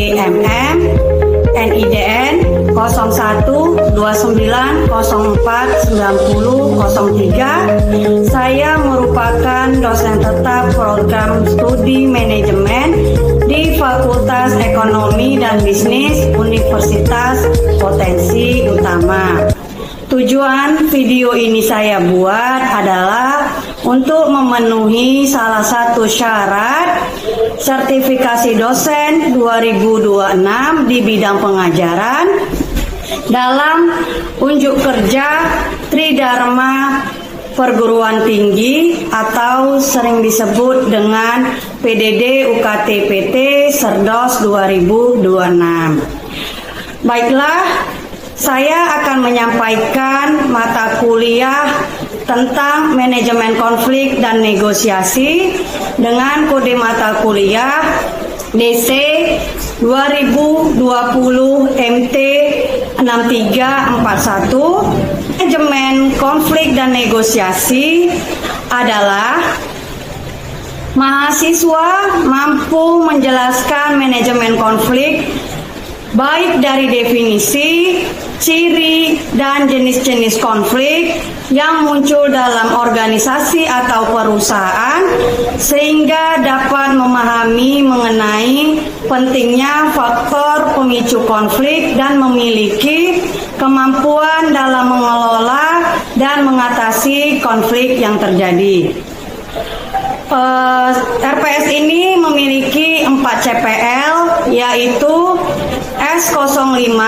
DMM NIDN 0129049003. Saya merupakan dosen tetap program studi manajemen di Fakultas Ekonomi dan Bisnis Universitas Potensi Utama. Tujuan video ini saya buat adalah untuk memenuhi salah satu syarat sertifikasi dosen 2026 di bidang pengajaran dalam unjuk kerja Tridharma Perguruan Tinggi atau sering disebut dengan PDD UKT PT Serdos 2026. Baiklah, saya akan menyampaikan mata kuliah tentang manajemen konflik dan negosiasi dengan kode mata kuliah DC 2020 MT 6341. Manajemen konflik dan negosiasi adalah mahasiswa mampu menjelaskan manajemen konflik baik dari definisi, ciri, dan jenis-jenis konflik yang muncul dalam organisasi atau perusahaan sehingga dapat memahami mengenai pentingnya faktor pemicu konflik dan memiliki kemampuan dalam mengelola dan mengatasi konflik yang terjadi. RPS ini memiliki 4 CPL, yaitu S05,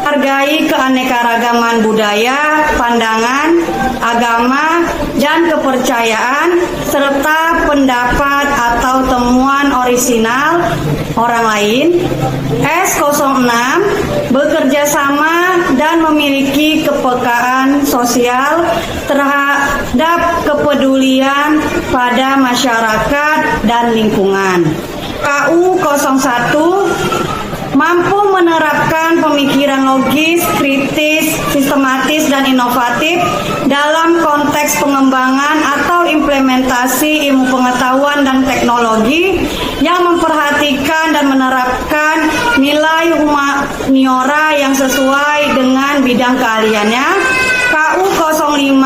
hargai keanekaragaman budaya, pandangan, agama, dan kepercayaan, serta pendapat atau temuan orisinal orang lain. S06, bekerja sama dan memiliki kepekaan sosial terhadap kepedulian pada masyarakat dan lingkungan. KU01, mampu menerapkan pemikiran logis, kritis, sistematis, dan inovatif dalam konteks pengembangan atau implementasi ilmu pengetahuan dan teknologi yang memperhatikan dan menerapkan nilai humaniora yang sesuai dengan bidang keahliannya. KU05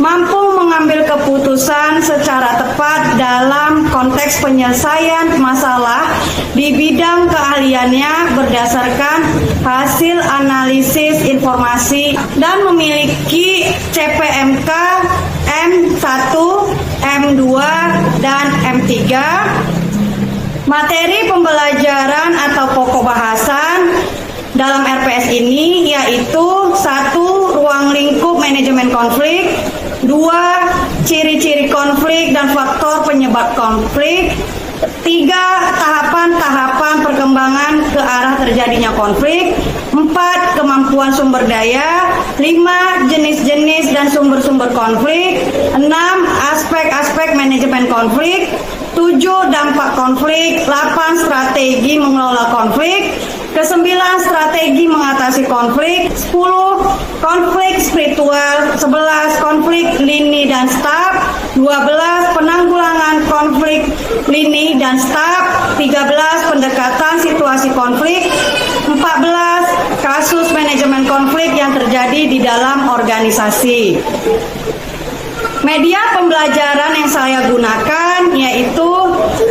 mampu mengambil keputusan secara tepat dalam konteks penyelesaian masalah di bidang keahliannya berdasarkan hasil analisis informasi dan memiliki CPMK M1, M2, dan M3. Materi pembelajaran atau pokok bahasan dalam RPS ini yaitu 1. Ruang lingkup manajemen konflik, 2. Ciri-ciri konflik dan faktor penyebab konflik, 3. Tahapan-tahapan perkembangan ke arah terjadinya konflik, 4. Kemampuan sumber daya, 5. Jenis-jenis dan sumber-sumber konflik, 6. Aspek-aspek manajemen konflik, 7. Dampak konflik, 8. Strategi mengelola konflik, ke-9. Strategi mengatasi konflik, 10. Konflik spiritual, 11. Konflik lini dan staf, 12. Penanggulangan konflik lini dan staf, 13. Pendekatan situasi konflik, 14. Kasus manajemen konflik yang terjadi di dalam organisasi. Media pembelajaran yang saya gunakan yaitu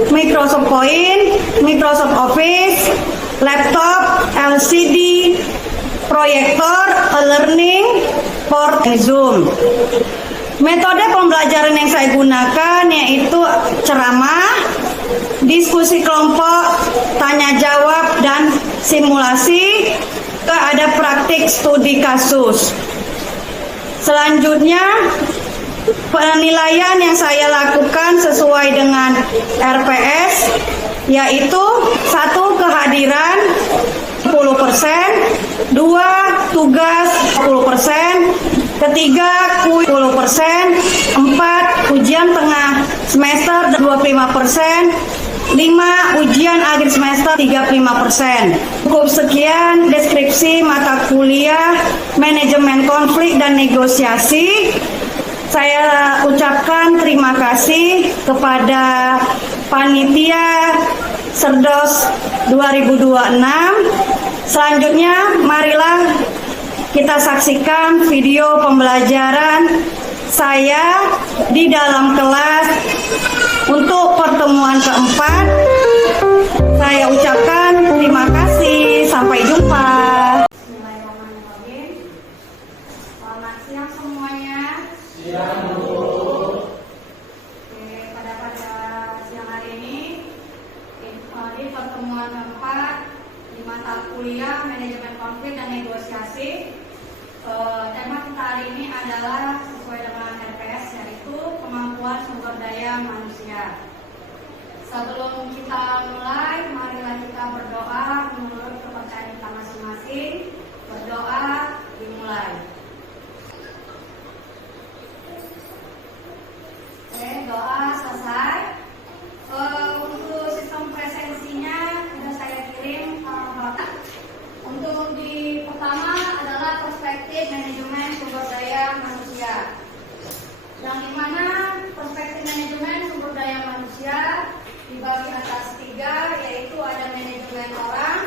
Microsoft Point, Microsoft Office, laptop, LCD, proyektor, e-learning, port, Zoom. Metode pembelajaran yang saya gunakan yaitu ceramah, diskusi kelompok, tanya jawab, dan simulasi. Ada praktik studi kasus. Selanjutnya, penilaian yang saya lakukan sesuai dengan RPS yaitu 1. Kehadiran 10%, 2. Tugas 10%, 3. kuis 10%, 4. Ujian tengah semester 25%, 5. Ujian akhir semester 35%. Cukup sekian deskripsi mata kuliah manajemen konflik dan negosiasi. Saya ucapkan terima kasih kepada panitia Serdos 2026. Selanjutnya marilah kita saksikan video pembelajaran saya di dalam kelas untuk pertemuan keempat. Saya ucapkan terima kasih, sampai jumpa. Bismillahirrahmanirrahim. Selamat siang semuanya. Siang, Bu. Oke, pada siang hari ini di pertemuan keempat di mata kuliah manajemen konflik dan negosiasi, tema kita hari ini adalah sesuai dengan RPS, yaitu kemampuan sumber daya manusia. Sebelum kita mulai, marilah kita berdoa menurut kepercayaan kita masing-masing. Berdoa dimulai. Oke, doa selesai. Untuk sistem presensinya sudah saya kirim ke Bapak. Untuk di pertama adalah perspektif manajemen sumber daya manusia, yang dimana perspektif manajemen sumber daya manusia dibagi atas 3, yaitu ada manajemen orang,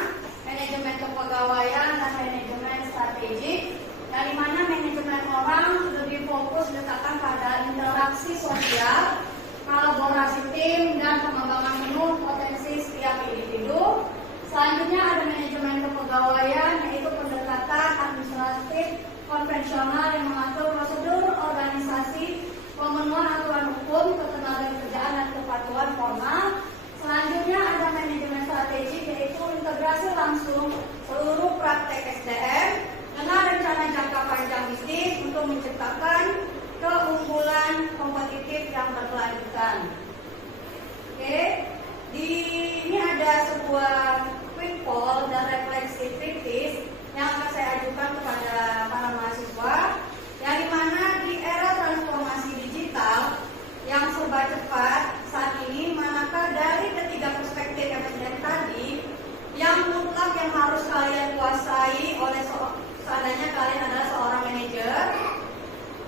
manajemen kepegawaian, dan manajemen strategik. Yang dimana manajemen orang lebih fokus letakkan pada interaksi sosial, kolaborasi tim, dan pengembangan penuh potensi setiap individu. Selanjutnya ada manajemen kepegawaian, yaitu pendekatan administratif konvensional yang mengatur prosedur organisasi, pemenuhan aturan hukum, ketenagakerjaan, dan kepatuhan formal. Selanjutnya ada manajemen strategik, yaitu integrasi langsung seluruh praktek SDM dengan rencana jangka panjang bisnis untuk menciptakan keunggulan kompetitif yang berkelanjutan. Oke, ini ada sebuah quick poll dan refleksi kritis yang akan saya ajukan kepada para mahasiswa, yang dimana di era transformasi digital yang serba cepat saat ini, manakah dari ketiga perspektif yang tadi yang mutlak yang harus kalian kuasai oleh seandainya kalian adalah seorang manajer?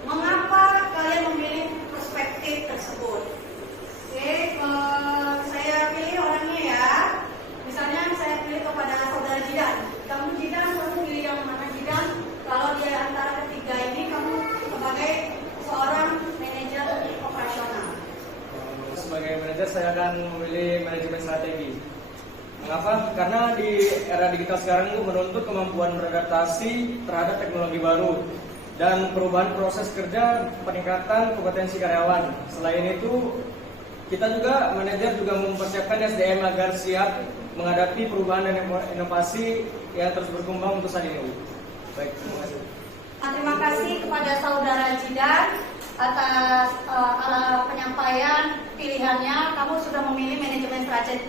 Mengapa kalian memilih perspektif tersebut? Oke, saya pilih orangnya ya. Misalnya saya pilih kepada saudara Jidan. Kamu Jidan, kamu pilih yang mana Jidan? Kalau di antara ketiga ini kamu sebagai seorang manajer operasional. Sebagai manajer saya akan memilih manajemen strategi. Mengapa? Karena di era digital sekarang itu menuntut kemampuan beradaptasi terhadap teknologi baru dan perubahan proses kerja, peningkatan kompetensi karyawan. Selain itu, kita juga manajer juga mempersiapkan SDM agar siap menghadapi perubahan dan inovasi yang terus berkembang untuk saat ini. Baik, terima kasih. Terima kasih kepada saudara Jidan atas penyampaian pilihannya. Kamu sudah memilih manajemen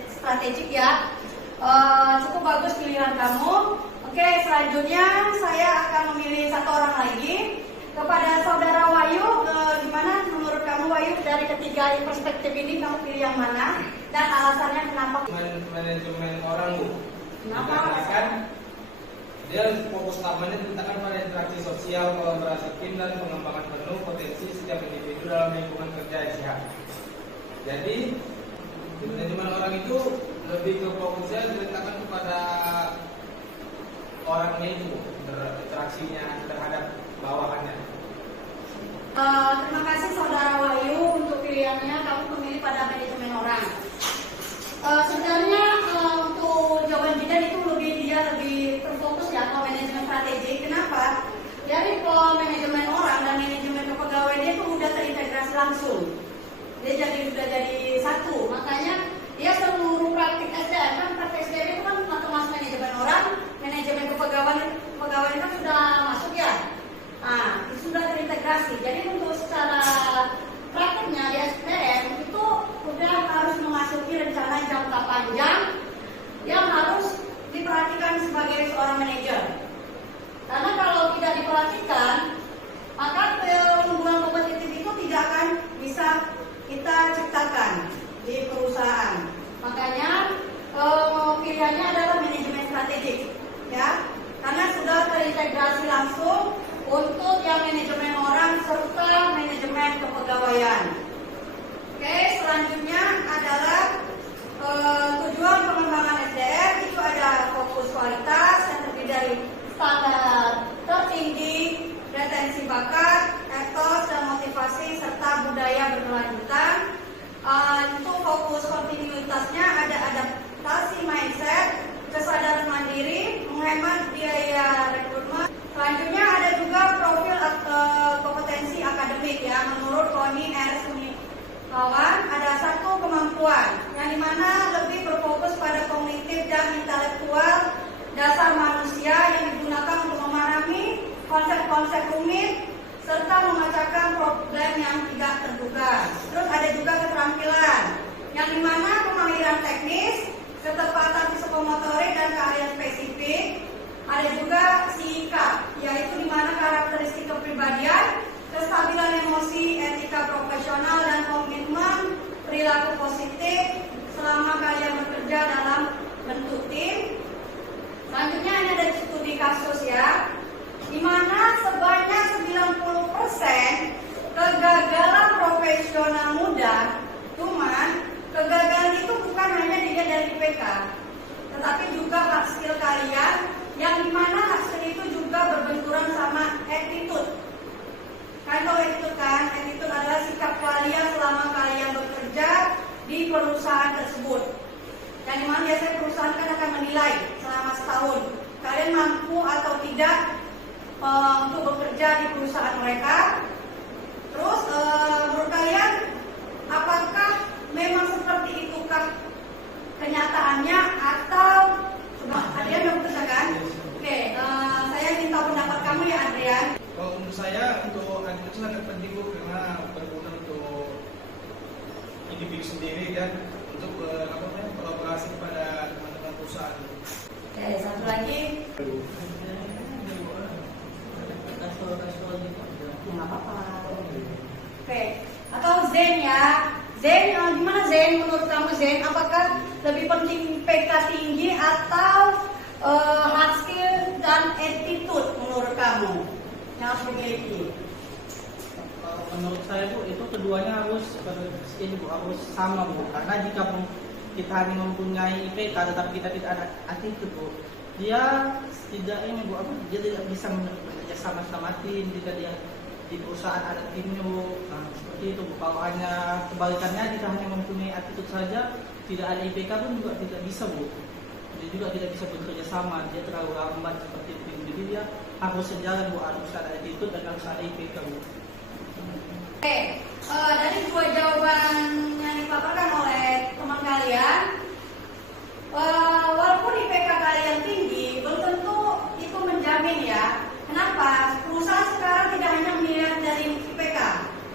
strategik ya. Cukup bagus pilihan kamu. Oke, selanjutnya saya akan memilih satu orang lagi kepada saudara Wahyu. Gimana menurut kamu Wahyu, dari ketiga perspektif ini kamu pilih yang mana dan alasannya kenapa? Manajemen orang, Bu. Kenapa? Kan dia fokus utamanya tentang pada interaksi sosial, kolaborasi tim, dan pengembangan penuh potensi setiap individu dalam lingkungan kerja yang sehat. Jadi manajemen orang itu lebih ke fokusnya diletakkan kepada orangnya itu, berinteraksinya terhadap bawahannya. Terima kasih saudara Wahyu untuk pilihannya. Kamu memilih pada manajemen orang. Sebenarnya untuk jawaban Jidan itu lebih terfokus ya ke manajemen strategi. Kenapa? Jadi kalau manajemen orang dan manajemen kepegawaian dia itu udah terintegrasi langsung. Dia sudah jadi satu. Makanya dia seluruh praktik SDM, kan praktik SDM itu kan masuk manajemen orang, manajemen kepegawaian kan sudah masuk ya. Nah, itu sudah terintegrasi. Jadi untuk secara praktiknya di SDM itu sudah harus memasuki rencana jangka panjang yang harus diperhatikan sebagai seorang manajer. Karena kalau tidak diperhatikan, maka keunggulan kompetitif itu tidak akan bisa kita ciptakan di perusahaan. Makanya pilihannya adalah manajemen strategik, ya, karena sudah terintegrasi langsung untuk yang manajemen orang serta manajemen kepegawaian. Oke, selanjutnya adalah Tujuan pengembangan SDM itu ada fokus kualitas yang terdiri dari standar tertinggi, retensi bakat, etos dan motivasi serta budaya berkelanjutan. Itu fokus kontinuitasnya ada adaptasi mindset, kesadaran mandiri, menghemat biaya rekrutmen. Selanjutnya ada juga profil kompetensi akademik ya. Menurut Tony R. Kawan, ada satu kemampuan yang dimana lebih berfokus pada kognitif dan intelektual dasar manusia yang digunakan untuk memahami konsep-konsep rumit serta memecahkan problem yang tidak terduga. Terus ada juga keterampilan yang dimana kemahiran teknis, ketepatan psikomotorik dan keahlian spesifik. Ada juga sikap, yaitu dimana karakteristik kepribadian, kestabilan emosi, etika profesional dan komitmen perilaku positif selama kalian bekerja dalam bentuk tim. Selanjutnya ini ada studi kasus ya, di mana sebanyak 90% kegagalan profesional muda. Cuman kegagalan itu bukan hanya dilihat dari IPK, tetapi juga hard skill kalian, yang dimana hard skill itu juga berbenturan sama attitude. Kan kalau attitude adalah sikap kalian selama kalian bekerja di perusahaan tersebut. Yang dimana biasanya perusahaan kan akan menilai selama setahun kalian mampu atau tidak untuk bekerja di perusahaan mereka. Terus menurut kalian apakah memang seperti itukah kenyataannya atau Adrian udah putus kan? Oke, saya minta pendapat kamu ya Adrian. Kalau menurut saya untuk anak itu sangat penting Bu, karena berguna untuk individu sendiri dan untuk kolaborasi kepada teman-teman perusahaan. Oke, satu lagi. Nggak apa-apa. Oke, atau Zen ya. Zen, gimana Zen? Menurut kamu Zen, apakah lebih penting PK tinggi atau hard skill dan attitude menurut kamu yang harus dimiliki? Kalau menurut saya Bu, itu keduanya harus harus sama Bu. Karena jika kita hanya mempunyai IPK tetapi kita tidak ada attitude Bu, dia setidaknya Bu, dia tidak bisa bekerja sama tim jika dia di perusahaan ada timnya Bu. Nah, seperti itu Bu. Kalau hanya kebalikannya, jika hanya mempunyai attitude saja, tidak ada IPK pun juga tidak bisa Bu. Dia juga tidak bisa bekerja sama, dia terlalu lambat seperti itu. Jadi dia harus sejalan Bu, harus ada attitude dan harus ada IPK Bu. Oke, dari dua jawaban yang dipaparkan oleh teman kalian, walaupun IPK kalian tinggi, belum tentu itu menjamin ya. Kenapa? Perusahaan sekarang tidak hanya melihat dari IPK,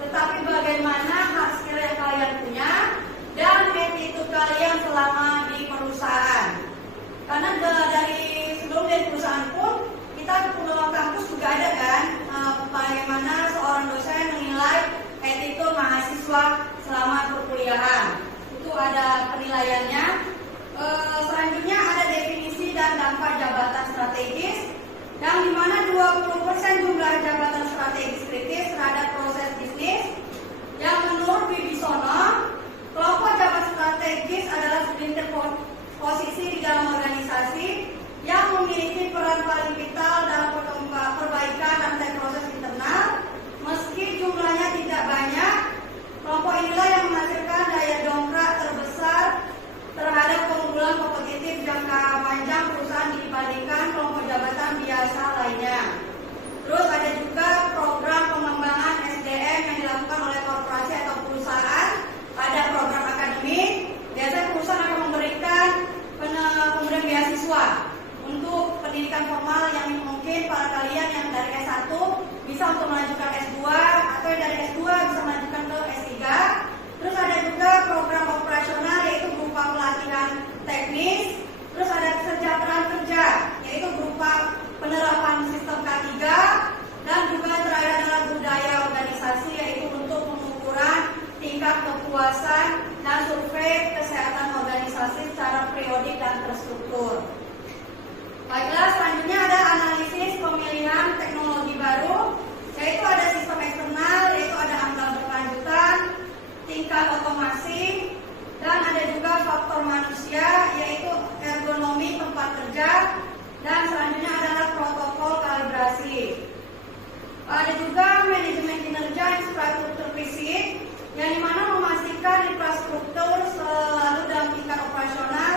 tetapi bagaimana hard skill yang kalian punya dan attitude kalian selama di perusahaan. Karena dari sebelum dari perusahaan pun kita kampus juga ada kan, bagaimana seorang dosen menilai attitude mahasiswa selama perkuliahan. Itu ada penilaiannya. Selanjutnya ada definisi dan dampak jabatan strategis, yang dimana 20% jumlah jabatan strategis kritis terhadap proses bisnis. Yang menurut Wibisono, kelompok jabatan strategis adalah segelintir posisi di dalam organisasi yang memiliki peran paling vital dalam perbaikan rantai proses internal. Meski jumlahnya tidak banyak, kelompok inilah yang menghasilkan daya dongkrak terbesar terhadap keunggulan kompetitif jangka panjang perusahaan dibandingkan kelompok jabatan biasa lainnya. Terus ada juga program pengembangan SDM yang dilakukan oleh korporasi atau perusahaan. Ada program akademik, biasanya perusahaan akan memberikan pemberian beasiswa tempat kerja, dan selanjutnya adalah protokol kalibrasi. Ada juga manajemen kinerja infrastruktur fisik, yang dimana memastikan infrastruktur selalu dalam tingkat operasional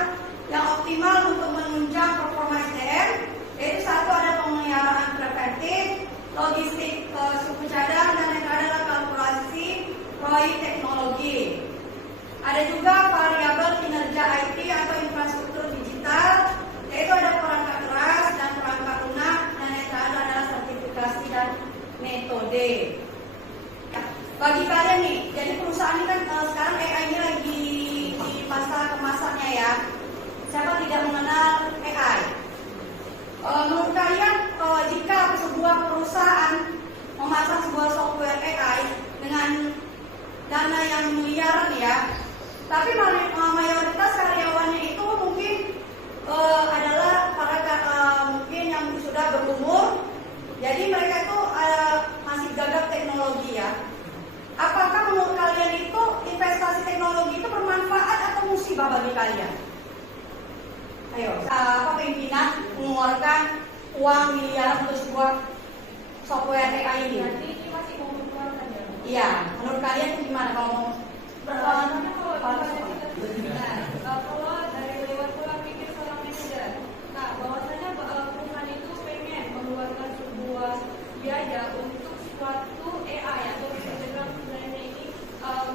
yang optimal untuk menunjang performa SDM, yaitu satu ada pemeliharaan preventif, logistik suku cadang, dan yang adalah kalkulasi proyek teknologi. Ada juga variabel kinerja IT atau infrastruktur digital, yaitu ada perangkat keras dan perangkat lunak, dan yang terakhir adalah sertifikasi dan metode. Bagi kalian nih, jadi perusahaan ini kan sekarang AI-nya lagi di masa kemasannya ya. Siapa tidak mengenal AI? Menurut kalian, jika sebuah perusahaan memasang sebuah software AI dengan dana yang miliaran ya, tapi mayoritas karyawannya itu mungkin adalah mungkin yang sudah berumur, jadi mereka itu masih gagap teknologi ya. Apakah menurut kalian itu investasi teknologi itu bermanfaat atau musibah bagi kalian? Ayo, apa pimpinan mengeluarkan uang miliaran untuk sebuah software AI ini? Nanti ini masih mau mengeluarkan ya? Iya, menurut kalian itu gimana kalau mau? Kalau dari lewat pola pikir seorang manajer, nah bahwasanya perusahaan itu pengen mengeluarkan sebuah biaya untuk suatu AI atau program sebenarnya ini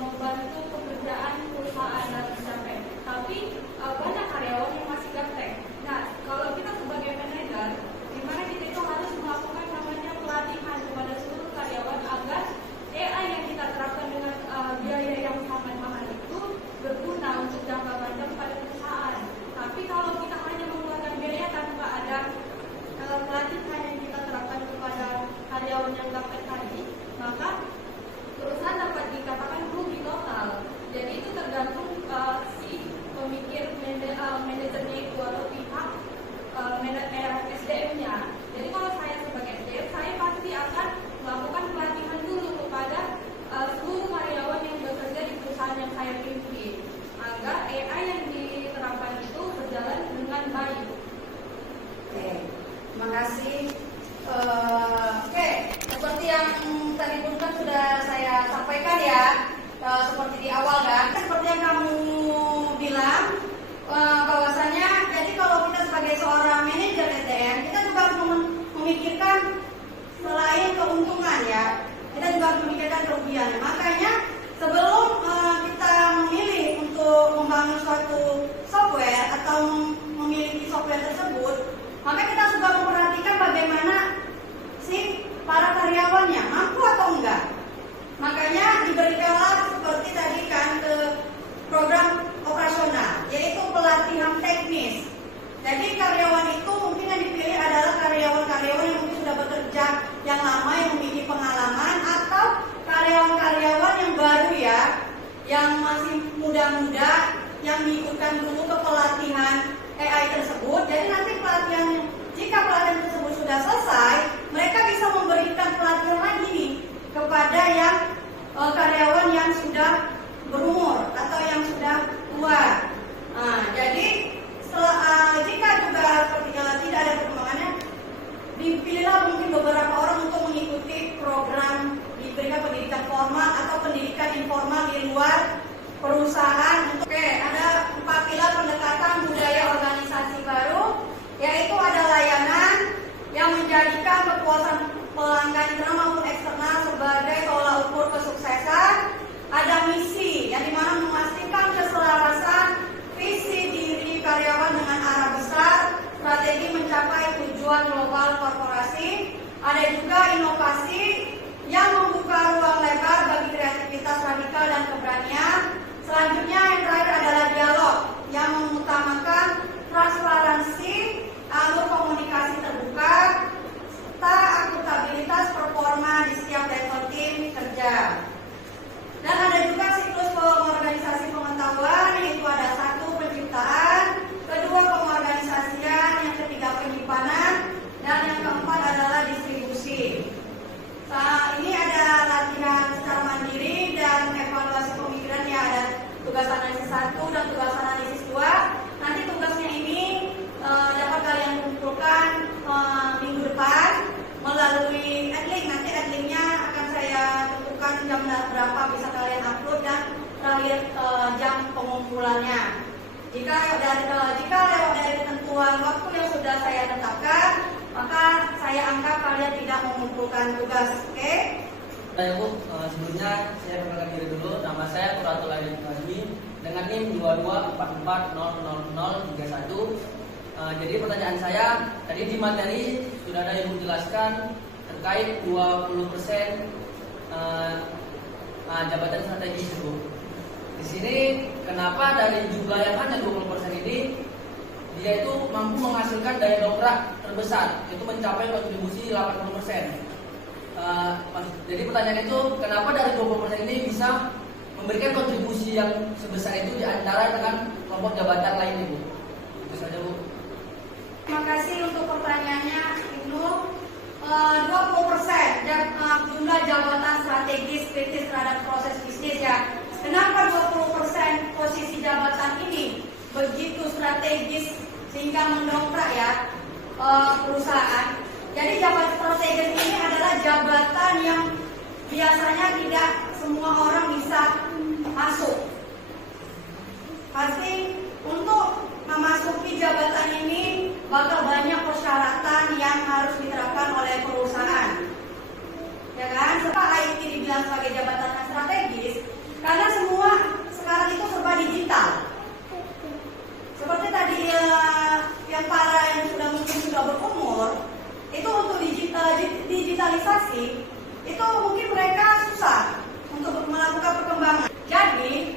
membantu pekerjaan perusahaan dalam mencapai. Tapi banyak karyawan yang masih gaptek. Nah, kalau kita sebagai manajer, di mana kita itu harus melakukan namanya pelatihan kepada seluruh karyawan agar AI yang kita terapkan dengan biaya yang sangat mahal itu berguna untuk jangka panjang pada perusahaan. Tapi kalau kita hanya mengeluarkan biaya tanpa ada pelatihan yang kita terapkan kepada karyawan yang gaptek tadi, maka perusahaan dapat dikatakan rugi total. Jadi itu tergantung si pemikir manajernya itu atau pihak SDM-nya. Jadi kalau saya sebagai SDM, saya pasti akan melakukan pelatihan dulu kepada seluruh karyawan yang bekerja di perusahaan yang saya pimpin, agar AI yang diterapkan itu berjalan dengan baik. Oke, terima kasih. Oke, seperti yang tadi pun kan sudah saya sampaikan ya, seperti di awal kan, seperti yang kamu bilang, bahwasanya jadi kalau kita sebagai seorang manajer SDM, kita juga harus memikirkan selain keuntungan ya, kita juga harus memikirkan kerugian. Makanya sebelum kita memilih untuk membangun suatu software atau memiliki software tersebut, maka kita juga memperhatikan bagaimana si para karyawannya mampu atau enggak. Makanya diberikanlah seperti tadi kan ke program operasional, yaitu pelatihan teknis. Jadi karyawan itu mungkin yang dipilih adalah karyawan-karyawan yang mungkin sudah bekerja yang lama, yang memiliki pengalaman, atau karyawan-karyawan yang baru ya, yang masih muda-muda, yang diikutkan dulu ke pelatihan AI tersebut. Jadi nanti jika pelatihan tersebut sudah selesai, mereka bisa memberikan pelatihan lagi nih kepada yang karyawan yang sudah berumur atau yang sudah tua. Nah, jadi jika juga tidak ada perkembangannya, dipilihlah mungkin beberapa orang untuk mengikuti program diberikan pendidikan formal atau pendidikan informal di luar perusahaan. Oke, ada 4 pilar pendekatan budaya organisasi baru, yaitu ada layanan yang menjadikan kepuasan pelanggan internal maupun eksternal sebagai tolak ukur kesuksesan. Ada misi yang dimana memastikan keselarasan visi diri karyawan dengan arah besar, strategi mencapai tujuan global korporasi. Ada juga inovasi yang membuka ruang lebar bagi kreativitas radikal dan keberanian. Selanjutnya yang terakhir adalah dialog yang mengutamakan transparansi, alur komunikasi terbuka, serta akuntabilitas performa di setiap level tim kerja. Dan ada juga siklus pengorganisasi pengetahuan, yaitu ada 1 penciptaan, 2 pengorganisasian, yang ketiga penyimpanan, dan yang keempat adalah distribusi. Nah, ini ada latihan secara mandiri dan evaluasi pemikiran ya, ada tugas analisis 1 dan tugas berapa bisa kalian upload dan terakhir jam pengumpulannya. Jika lewat dari ketentuan waktu yang sudah saya tetapkan, maka saya anggap kalian tidak mengumpulkan tugas. Oke? Baik Bu, sebelumnya saya perkenalkan diri dulu. Nama saya Puratul Aidin Fahmi dengan NIM 22440031. Jadi pertanyaan saya tadi di materi sudah ada yang menjelaskan terkait 20% jabatan strategis Bu. Di sini kenapa dari jumlah yang hanya 20% ini dia itu mampu menghasilkan daya dongkrak terbesar, itu mencapai kontribusi 80%. Jadi pertanyaan itu kenapa dari 20% ini bisa memberikan kontribusi yang sebesar itu di antara dengan kelompok jabatan lain Bu. Itu saja Bu. Terima kasih untuk pertanyaannya Ibnu. 20% jumlah jabatan strategis kritis terhadap proses bisnis ya. Kenapa 20% posisi jabatan ini begitu strategis sehingga mendongkrak ya perusahaan? Jadi jabatan strategis ini adalah jabatan yang biasanya tidak semua orang bisa masuk. Pasti untuk memasuki jabatan ini bakal banyak persyaratan yang harus diterapkan oleh perusahaan. Ya kan? Sebab IT dibilang sebagai jabatan yang strategis karena semua sekarang itu serba digital. Seperti tadi yang para yang mungkin sudah berumur, itu untuk digitalisasi itu mungkin mereka susah untuk melakukan perkembangan. Jadi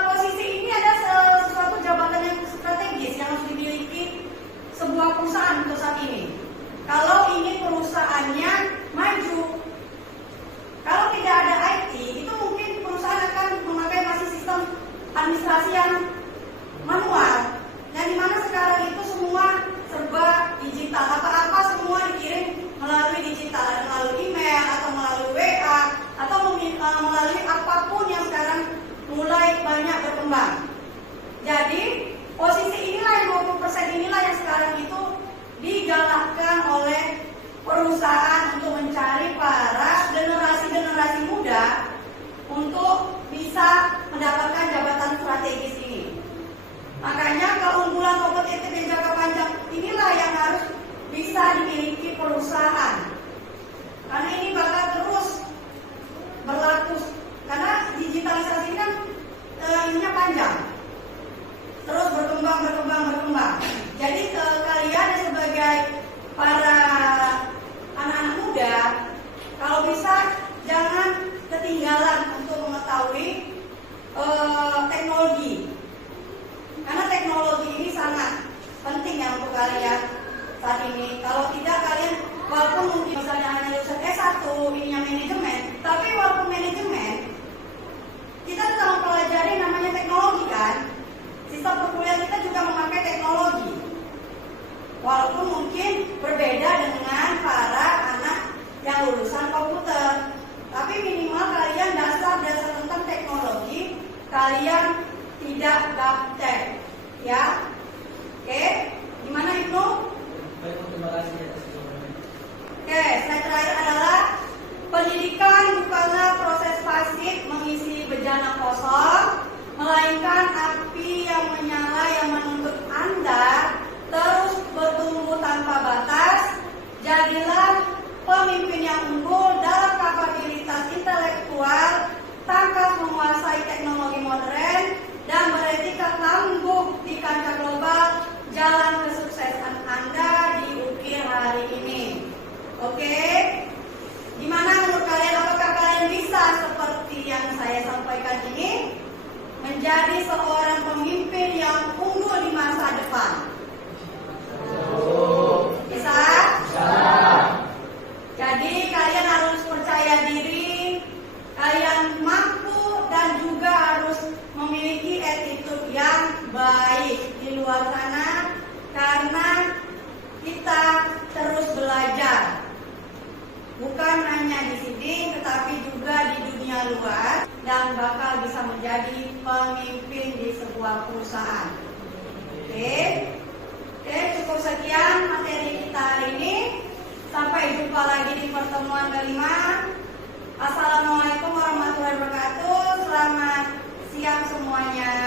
posisi ini ada sesuatu jabatan yang strategis yang harus dimiliki sebuah perusahaan untuk saat ini. Kalau ingin perusahaannya maju, kalau tidak ada IT, itu mungkin perusahaan akan memakai masih sistem administrasi yang manual. Yang dimana sekarang itu semua serba digital, apa-apa semua dikirim melalui digital, melalui email atau melalui WA atau melalui apapun yang sekarang mulai banyak berkembang. Jadi posisi inilah yang 20% inilah yang sekarang itu digalakkan oleh perusahaan untuk mencari para generasi muda untuk bisa mendapatkan jabatan strategis ini. Makanya keunggulan kompetitif yang jangka panjang inilah yang harus bisa dimiliki perusahaan. Karena ini bakal terus berlaku. Karena digitalisasi ini kan ininya panjang. Terus berkembang. Jadi kalian sebagai para anak-anak muda, kalau bisa jangan ketinggalan untuk mengetahui teknologi. Karena teknologi ini sangat penting ya untuk kalian saat ini. Kalau tidak kalian walaupun mungkin misalnya hanya lulusan S1 ininya manajemen, tapi walaupun manajemen kita tetap mempelajari namanya teknologi kan. Sistem perkuliahan kita juga memakai teknologi. Walaupun mungkin berbeda dengan para anak yang lulusan komputer, tapi minimal kalian dasar tentang teknologi kalian tidak gaptek, ya. Oke, gimana Ibnu? Baik, terima kasih atas jawabannya. Oke, slide terakhir adalah pendidikan bukanlah proses pasif mengisi bejana kosong, melainkan api yang menyala yang menuntut Anda terus bertumbuh tanpa batas. Jadilah pemimpin yang unggul dalam kapabilitas intelektual, tangkas menguasai teknologi modern, dan beretika tangguh di kancah global. Jalan kesuksesan Anda diukir hari ini. Oke? Gimana menurut kalian? Apakah kalian bisa seperti yang saya sampaikan ini menjadi seorang pemimpin yang unggul di masa depan? Bisa? Jadi kalian harus percaya diri, kalian mampu dan juga harus memiliki attitude yang baik di luar sana, karena kita terus belajar. Bukan hanya di sini, tetapi juga di dunia luar, dan bakal bisa menjadi pemimpin di sebuah perusahaan. Oke, cukup sekian materi kita hari ini. Sampai jumpa lagi di pertemuan kelima. Assalamualaikum warahmatullahi wabarakatuh. Selamat siang semuanya.